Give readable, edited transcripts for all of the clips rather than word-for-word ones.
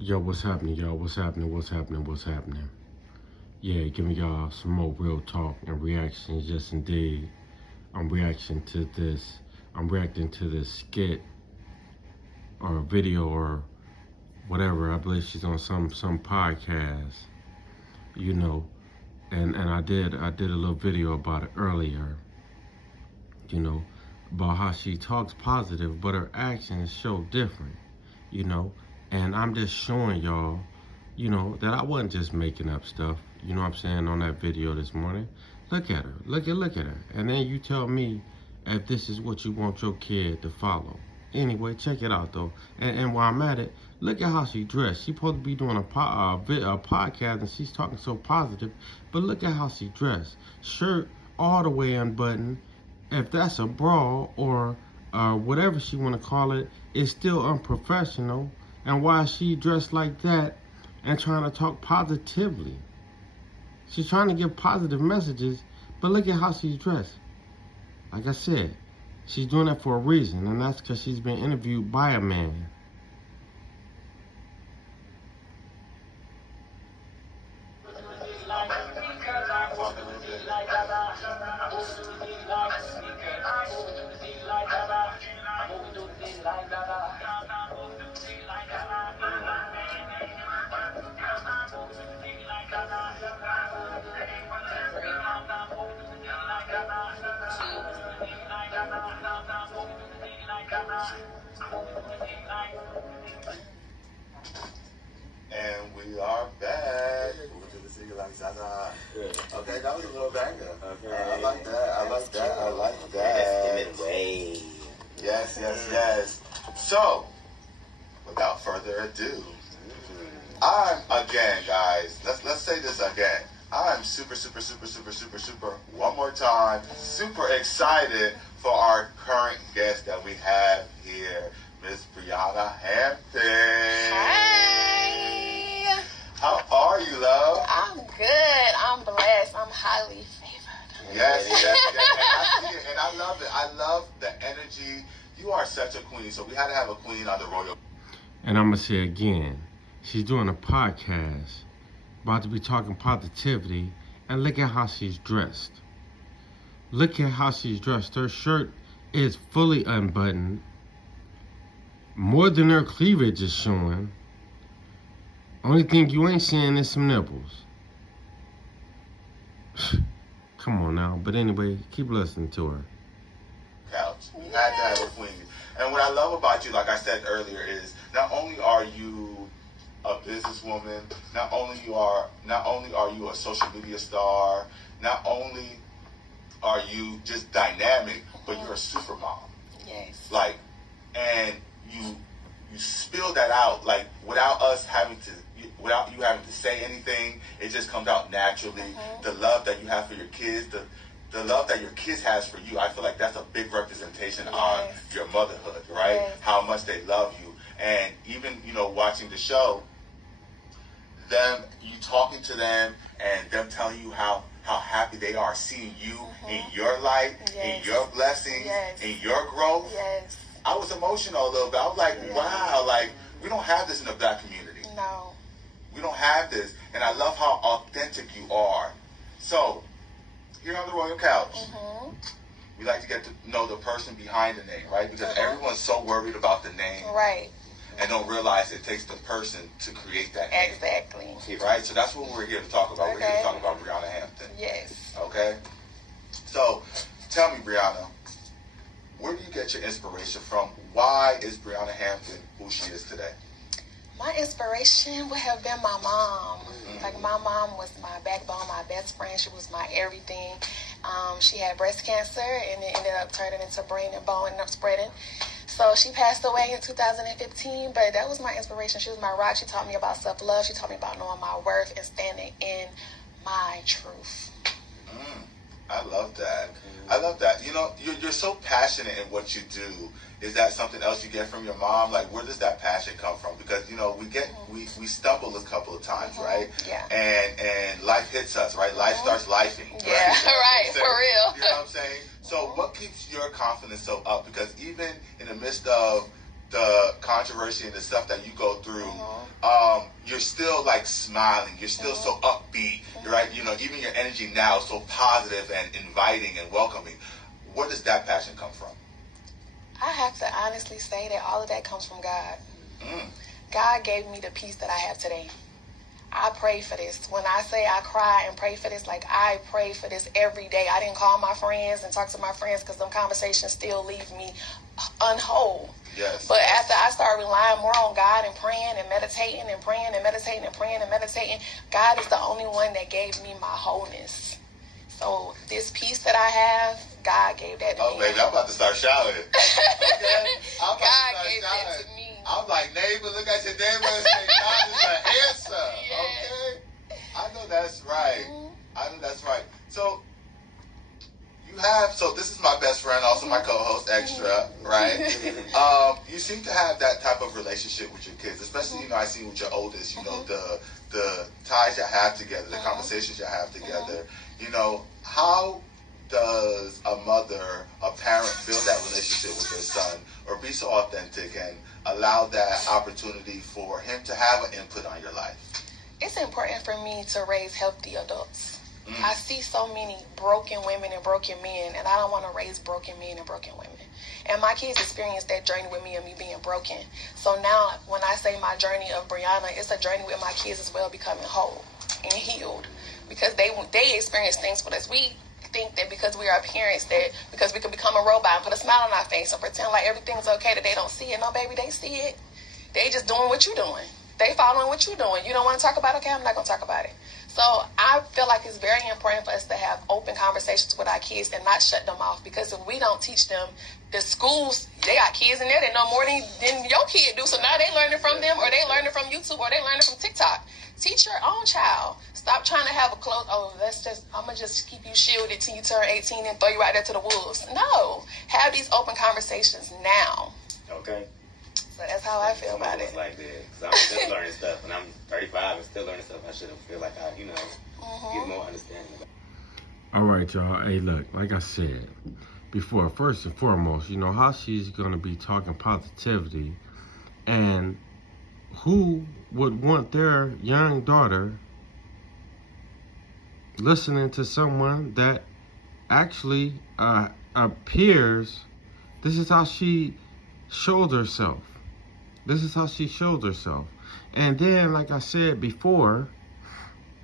Yo, what's happening, y'all? What's happening? What's happening? What's happening? Yeah, giving y'all some more real talk and reactions. Yes, indeed. I'm reacting to this. I'm reacting to this skit or video or whatever. I believe she's on some podcast. You know, and I did a little video about it earlier. You know, about how she talks positive, but her actions show different. You know, and I'm just showing y'all, that I wasn't just making up stuff. You know what I'm saying, on that video this morning. Look at her. Look at her. And then you tell me if this is what you want your kid to follow. Anyway, check it out though. And while I'm at it, look at how she dressed. She's supposed to be doing a podcast and she's talking so positive, but look at how she dressed. Shirt all the way unbuttoned. If that's a bra or whatever she want to call it, it's still unprofessional. And why is she dressed like that and trying to talk positively? She's trying to give positive messages, but look at how she's dressed. Like I said, she's doing that for a reason, and that's because she's been interviewed by a man. And we are back. Okay, that was a little banger. Okay. I like that. I like that. I like that. Yes. So, without further ado, I'm again, guys. Let's say this again. I'm super one more time, super excited for our current guest that we have here, Miss Brianna Hampton. Hi. How are you, love? I'm good. I'm blessed. I'm highly favored. Yes. And I see it, and I love it. I love the energy. You are such a queen, so we had to have a queen on the royal. And I'm going to say again, she's doing a podcast, about to be talking positivity, and look at how she's dressed. Look at how she's dressed. Her shirt is fully unbuttoned. More than her cleavage is showing. Only thing you ain't seeing is some nipples. Come on now. But anyway, keep listening to her. Couch. You had to have a queen. And what I love about you, like I said earlier, is not only are you a businesswoman, not only are you a social media star, not only are you just dynamic, but you're a super mom. Yes. Like, and you spill that out, like, without you having to say anything. It just comes out naturally. The love that you have for your kids, the love that your kids has for you, I feel like that's a big representation on your motherhood, right? Yes. How much they love you. And even, watching the show, you talking to them and them telling you how happy they are seeing you in your life, in your blessings, in your growth. Yes. I was emotional a little bit. I was like, wow, like, we don't have this in the Black community. No. We don't have this. And I love how authentic you are. So, here on the Royal Couch, we like to get to know the person behind the name, right? Because everyone's so worried about the name. Right. And don't realize it takes the person to create that name. Exactly. Right? So that's what we're here to talk about. Okay. We're here to talk about Brianna Hampton. Yes. Okay? So, tell me, Brianna, where do you get your inspiration from? Why is Brianna Hampton who she is today? My inspiration would have been my mom. Like, my mom was my backbone, my best friend. She was my everything. She had breast cancer, and it ended up turning into brain and bone, ended up spreading. So she passed away in 2015, but that was my inspiration. She was my rock. She taught me about self-love. She taught me about knowing my worth and standing in my truth. I love that. I love that. You're so passionate in what you do. Is that something else you get from your mom? Like, where does that passion come from? Because, we stumble a couple of times, right? Yeah. And life hits us, right? Life starts lifing. Right? Yeah, right, for real. You know what I'm saying? So what keeps your confidence so up? Because even in the midst of the controversy and the stuff that you go through, you're still like smiling. You're still so upbeat, right? You know, even your energy now is so positive and inviting and welcoming. Where does that passion come from? I have to honestly say that all of that comes from God. Mm. God gave me the peace that I have today. I pray for this. When I say I cry and pray for this, like I pray for this every day. I didn't call my friends and talk to my friends because them conversations still leave me unwhole. Yes. But after I started relying more on God and praying and meditating and praying and meditating and praying and meditating, God is the only one that gave me my wholeness. So this peace that I have, God gave that to me. Oh, baby, I'm about to start shouting. Okay? I'm about God to gave start that shouting. to me. I'm like, neighbor, look at your neighbor and say, God is an answer. Yes. Okay? I know that's right. Mhm. I know that's right. So, so this is my best friend, also my co-host, Extra, right? You seem to have that type of relationship with your kids, especially, you know, I see with your oldest, you know, the ties you have together, the conversations you have together. You know, how does a mother, a parent build that relationship with their son or be so authentic and allow that opportunity for him to have an input on your life? It's important for me to raise healthy adults. I see so many broken women and broken men, and I don't want to raise broken men and broken women. And my kids experienced that journey with me and me being broken. So now when I say my journey of Brianna, it's a journey with my kids as well, becoming whole and healed. Because they experience things with us. We think that because we are parents, that because we can become a robot and put a smile on our face and pretend like everything's okay, that they don't see it. No, baby, they see it. They just doing what you're doing. They following what you're doing. You don't want to talk about it? Okay, I'm not going to talk about it. So I feel like it's very important for us to have open conversations with our kids and not shut them off. Because if we don't teach them, the schools, they got kids in there that know more than your kid do. So now they learning from them, or they learning from YouTube, or they learning from TikTok. Teach your own child. Stop trying to have a close, I'm going to just keep you shielded till you turn 18 and throw you out there to the wolves. No. Have these open conversations now. Okay. So that's how I feel about it. It's like that. Because I'm still learning stuff, and I'm 35 and still learning stuff. I should feel like I, get more understanding. All right, y'all. Hey, look, like I said before, first and foremost, you know how she's going to be talking positivity, and who would want their young daughter listening to someone that actually appears, this is how she shows herself. This is how she shows herself. And then, like I said before,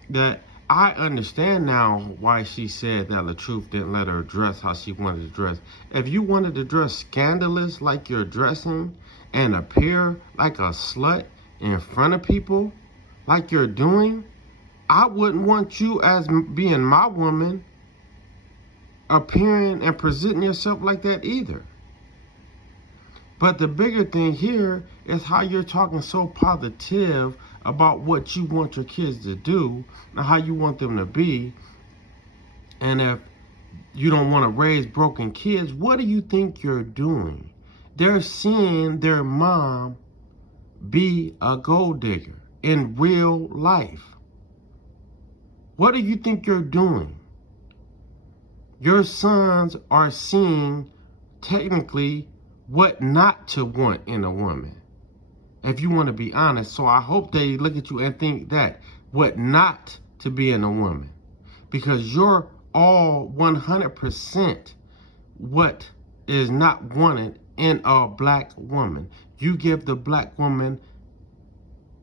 that I understand now why she said that the truth didn't let her dress how she wanted to dress. If you wanted to dress scandalous like you're dressing and appear like a slut in front of people like you're doing, I wouldn't want you as being my woman appearing and presenting yourself like that either. But the bigger thing here is how you're talking so positive about what you want your kids to do and how you want them to be. And if you don't want to raise broken kids, what do you think you're doing? They're seeing their mom be a gold digger in real life. What do you think you're doing? Your sons are seeing technically what not to want in a woman, if you want to be honest. So I hope they look at you and think that what not to be in a woman, because you're all 100% what is not wanted in a black woman. You give the black woman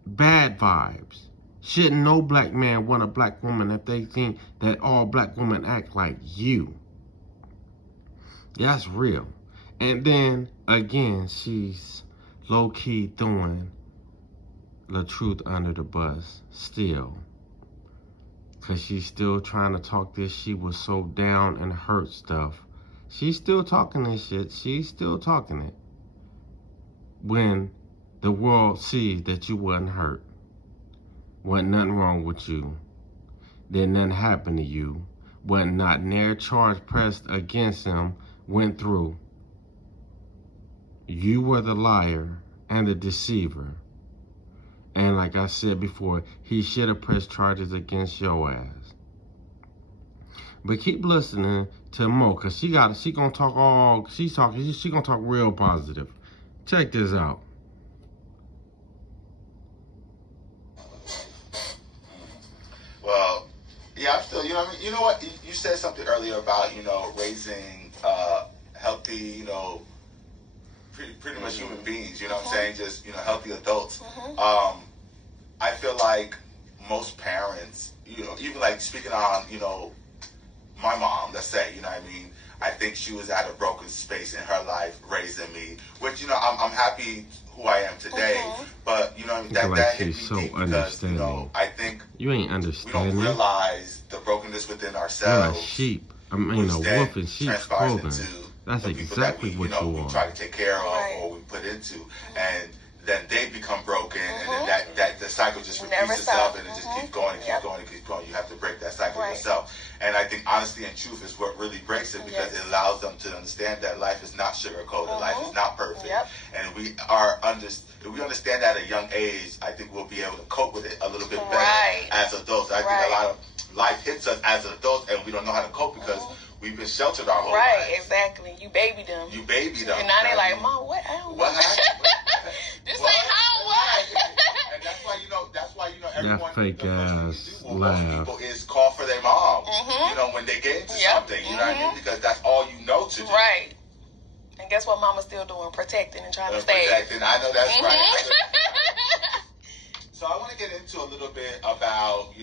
bad vibes. Shouldn't no black man want a black woman if they think that all black women act like you? That's real. And then, again, she's low-key throwing the truth under the bus still. Because she's still trying to talk this she was so down and hurt stuff. She's still talking this shit. She's still talking it. When the world sees that you wasn't hurt. Wasn't nothing wrong with you. Didn't nothing happen to you. Wasn't not near charge pressed against him went through. You were the liar and the deceiver. And like I said before, he should have pressed charges against your ass. But keep listening to Mo, cause she gonna talk she gonna talk real positive. Check this out. know what I mean? You know what? You said something earlier about, raising healthy, pretty much human beings, you know what I'm saying? Just, healthy adults. I feel like most parents, even like speaking on, my mom, let's say, you know what I mean? I think she was at a broken space in her life raising me, which, I'm happy who I am today, but, that hit me so deep because, I think you ain't we understanding. don't realize the brokenness within You're a ourselves. sheep. I mean, a wolf in sheep's clothing. That's the people exactly that what you we are. try to take care of or we put into, and then they become broken, and then that the cycle just repeats itself, and it just keeps going and keeps going and keeps going. You have to break that cycle yourself. And I think honesty and truth is what really breaks it, because it allows them to understand that life is not sugar-coated, life is not perfect, and if we understand that at a young age, I think we'll be able to cope with it a little bit better as adults. I think a lot of life hits us as adults, and we don't know how to cope because we've been sheltered our whole life. Right, exactly. You babied them. And now they're like, Mom, what? I don't know. What happened? This ain't how it was. And that's why everyone, that fake ass most people is call for their mom. When they get into something, you know what I mean? Because that's all you know to do. Right. And guess what Mama's still doing? Protecting and trying to stay. Protecting. I know that's right. So I want to get into a little bit about,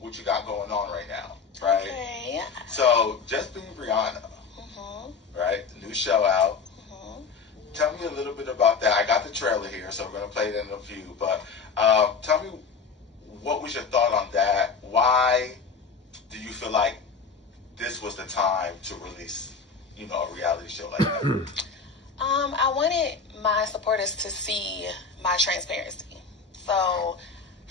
what you got going on right now, right? Okay. So just being Brianna, right? The new show out. Tell me a little bit about that. I got the trailer here, so we're going to play it in a few. But tell me, what was your thought on that? Why do you feel like this was the time to release, a reality show like that? I wanted my supporters to see my transparency. So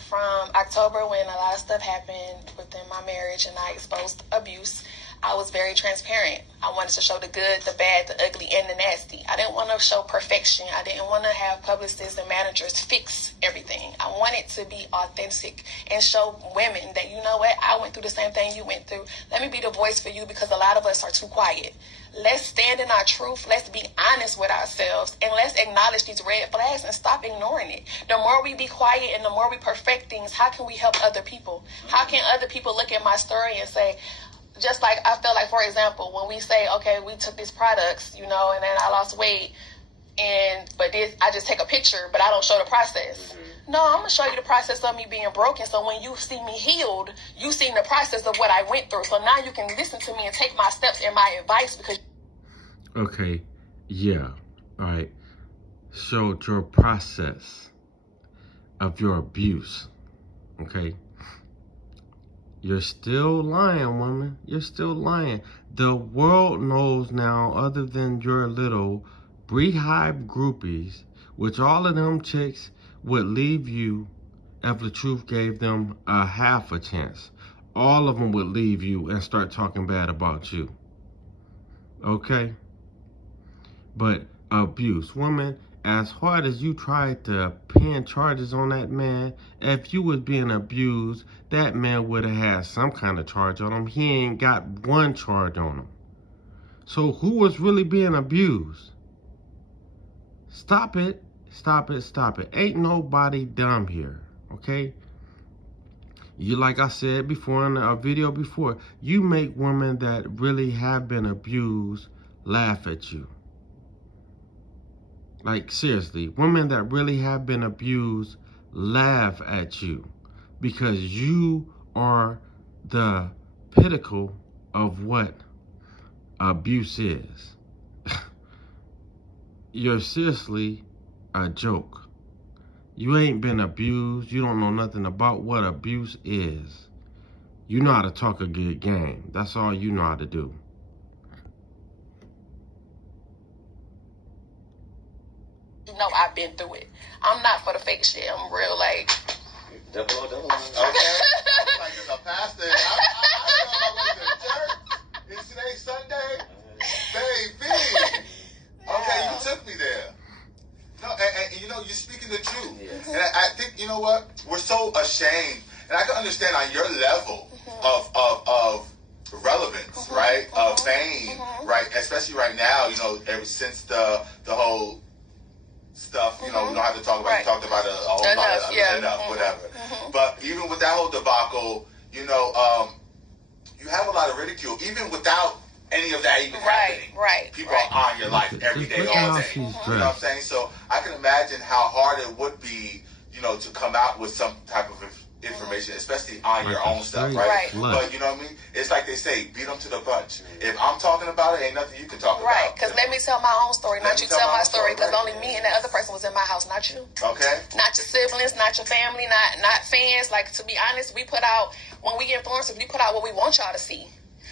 from October, when a lot of stuff happened within my marriage and I exposed abuse, I was very transparent. I wanted to show the good, the bad, the ugly, and the nasty. I didn't want to show perfection. I didn't want to have publicists and managers fix everything. I wanted to be authentic and show women that, you know what, I went through the same thing you went through. Let me be the voice for you, because a lot of us are too quiet. Let's stand in our truth. Let's be honest with ourselves, and let's acknowledge these red flags and stop ignoring it. The more we be quiet and the more we perfect things, how can we help other people? How can other people look at my story and say, just like I feel like, for example, when we say, okay, we took these products, and then I lost weight, but I just take a picture, but I don't show the process. No, I'm going to show you the process of me being broken. So when you see me healed, you see the process of what I went through. So now you can listen to me and take my steps and my advice because. Okay. Yeah. All right. Showed your process of your abuse. Okay. You're still lying, woman. You're still lying. The world knows now, other than your little Beehive groupies, which all of them chicks would leave you if the truth gave them a half a chance. All of them would leave you and start talking bad about you. Okay? But abuse, woman, as hard as you tried to pin charges on that man, if you was being abused, that man would have had some kind of charge on him. He ain't got one charge on him. So who was really being abused? Stop it. Stop it. Stop it. Ain't nobody dumb here. Okay? You, like I said before in a video before, you make women that really have been abused laugh at you. Like, seriously, women that really have been abused laugh at you because you are the pinnacle of what abuse is. You're seriously a joke. You ain't been abused. You don't know nothing about what abuse is. You know how to talk a good game. That's all you know how to do. I've been through it. I'm not for the fake shit. I'm real, like. Double. Okay. Like it's a pastor. I don't know if I went to church. Is today Sunday? Baby. Okay, you took me there. No, and you're speaking the truth. Yes. And I think, you know what? We're so ashamed. And I can understand on your level of relevance, right? Of fame, right? Especially right now, ever since the whole stuff, we don't have to talk about it. We talked about it a whole lot enough, whatever. But even with that whole debacle, you have a lot of ridicule, even without any of that even happening. Right. People are on your life every day, all day. You know what I'm saying? So I can imagine how hard it would be, you know, to come out with some type of information, especially on your own stuff, right? But you know what I mean? It's like they say, beat them to the punch. If I'm talking about it, ain't nothing you can talk about. Right, because let me tell my own story, not you tell my story, because only me and the other person was in my house, not you. Okay. Not your siblings, not your family, not fans. Like, to be honest, we put out, when we influencers, we put out what we want y'all to see.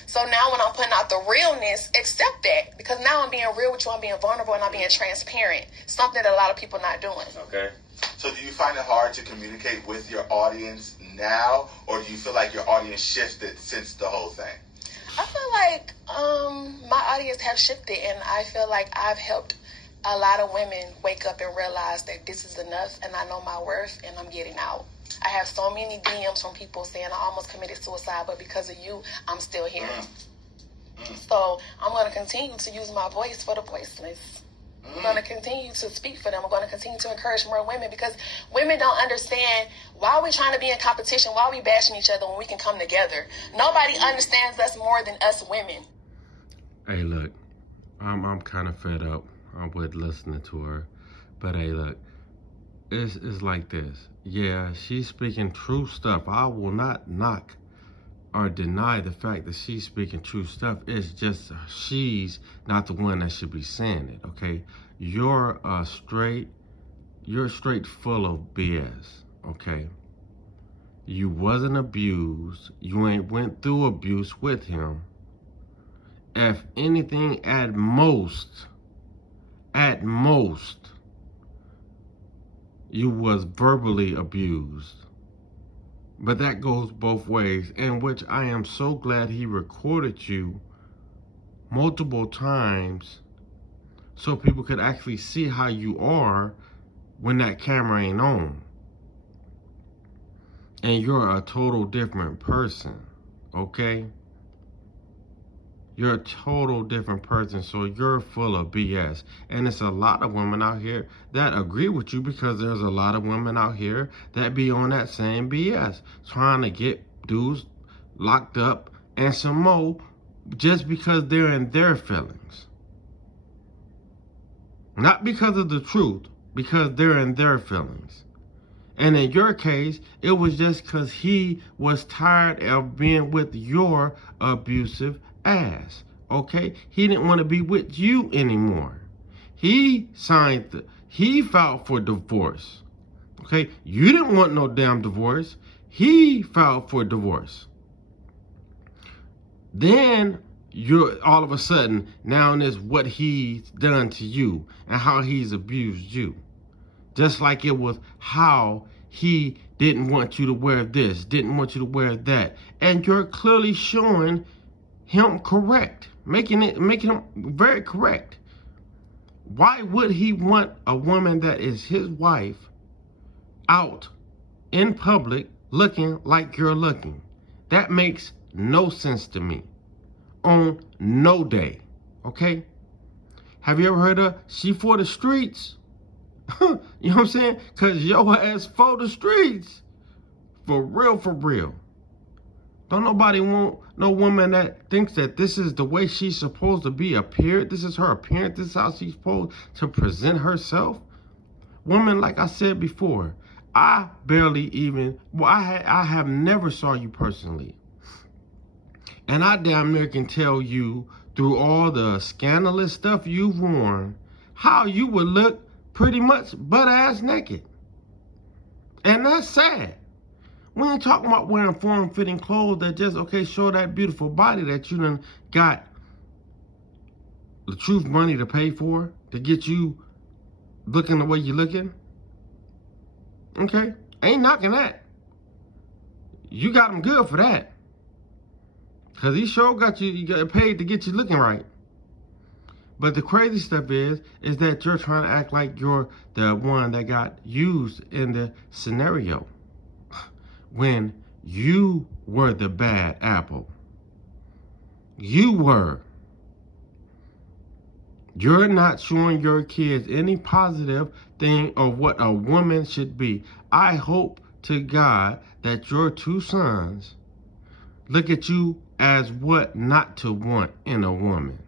So now when I'm putting out the realness, accept that. Because now I'm being real with you, I'm being vulnerable, and I'm being transparent. Something that a lot of people not doing. Okay. So do you find it hard to communicate with your audience now, or do you feel like your audience shifted since the whole thing? I feel like my audience have shifted, and I feel like I've helped a lot of women wake up and realize that this is enough, and I know my worth, and I'm getting out. I have so many DMs from people saying I almost committed suicide, but because of you, I'm still here. So I'm going to continue to use my voice for the voiceless. I'm going to continue to speak for them. I'm going to continue to encourage more women, because women don't understand why are we trying to be in competition, why are we bashing each other when we can come together. Nobody understands us more than us women. Hey, look, I'm kind of fed up with listening to her, but hey, look, it's like this. Yeah, she's speaking true stuff. I will not knock or deny the fact that she's speaking true stuff. It's just she's not the one that should be saying it, okay? You're straight full of BS, okay? You wasn't abused. You ain't went through abuse with him. If anything, at most, you was verbally abused. But that goes both ways, in which I am so glad he recorded you multiple times so people could actually see how you are when that camera ain't on. And you're a total different person, okay? You're a total different person, so you're full of BS. And it's a lot of women out here that agree with you, because there's a lot of women out here that be on that same BS, trying to get dudes locked up and some more just because they're in their feelings. Not because of the truth, because they're in their feelings. And in your case, it was just because he was tired of being with your abusive ass, okay? He didn't want to be with you anymore. He filed for divorce, okay? You didn't want no damn divorce. He filed for divorce. Then you're all of a sudden, now it's what he's done to you and how he's abused you. Just like it was how he didn't want you to wear this, didn't want you to wear that. And you're clearly showing him correct, making him very correct. Why would he want a woman that is his wife out in public looking like you're looking? That makes no sense to me. On no day, okay? Have you ever heard of she for the streets? You know what I'm saying? Because your ass for the streets. For real. Don't nobody want no woman that thinks that this is the way she's supposed to be appeared. This is her appearance. This is how she's supposed to present herself. Woman, like I said before, I have never saw you personally. And I damn near can tell you through all the scandalous stuff you've worn, how you would look pretty much butt-ass naked. And that's sad. We ain't talking about wearing form-fitting clothes that just, okay, show that beautiful body that you done got the truth money to pay for, to get you looking the way you're looking. Okay? Ain't knocking that. You got them good for that. Because he sure got you got paid to get you looking right. But the crazy stuff is that you're trying to act like you're the one that got used in the scenario, when you were the bad apple. You were. You're not showing your kids any positive thing of what a woman should be. I hope to God that your two sons Look at you as what not to want in a woman.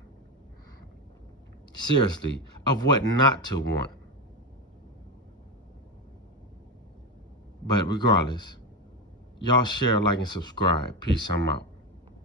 Seriously, of what not to want. But regardless, y'all share, like, and subscribe. Peace, I'm out.